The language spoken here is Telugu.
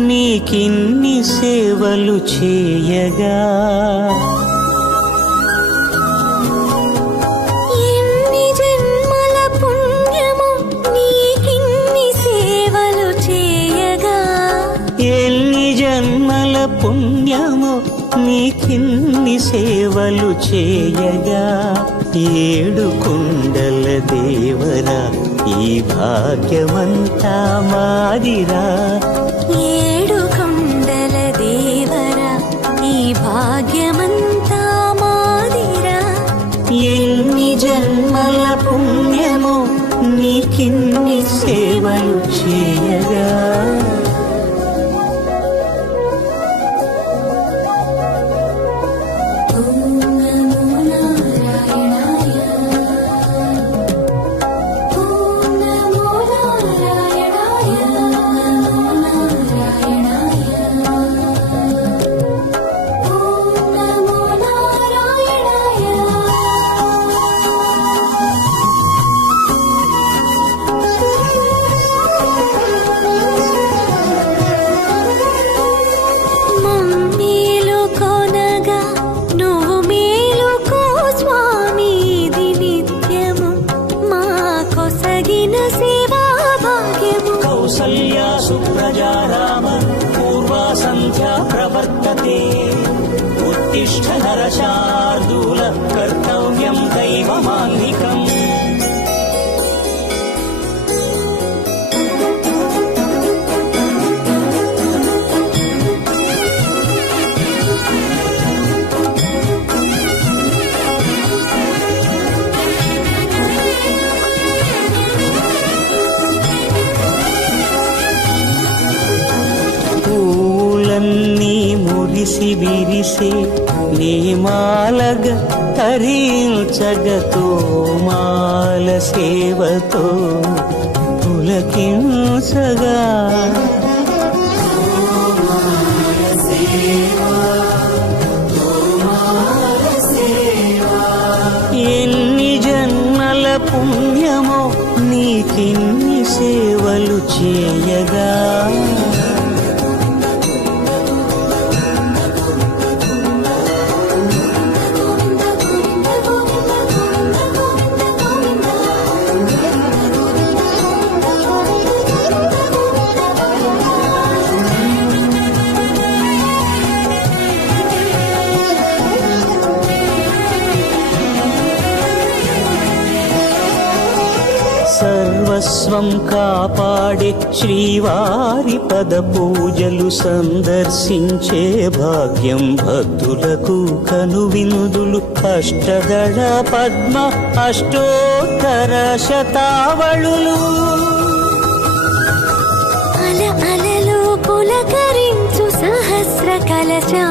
నీకిన్ని సేవలు చేయగా ఎన్ని జన్మల పుణ్యమో నీకిన్ని సేవలు చేయగా ఎన్ని జన్మల పుణ్యమో నీకిన్ని సేవలు చేయగా ఏడు కొండల దేవరా ఈ భాగ్యమంతా మాదిరా ఏడు కొండల దేవరా ఈ భాగ్యమంతా మాదిరా ఎన్ని జన్మల పుణ్యమో నీకిన్ని సేవలు చేయగా కౌసల్యా సుప్రజా రామ పూర్వా సంధ్యా ప్రవర్తతే ఉత్తిష్ఠ నరశార్దూల కర్తవ్యం దైవమాన్నికం పూలన్నీ మురిసి విరిసే నేమాలగ తరించగతో మాల సేవతో పులకించగా ఎన్ని జన్మల పుణ్యమో నీకిన్ని సేవలు చేయగా సర్వస్వం కాపాడే శ్రీవారి పద పూజలు సందర్శించే భాగ్యం భక్తులకు కనువినుదులు అష్టదళ పద్మ అష్టోత్తర శతావళులు అల అలలో పులకరించు సహస్ర కలశాభిషేకమున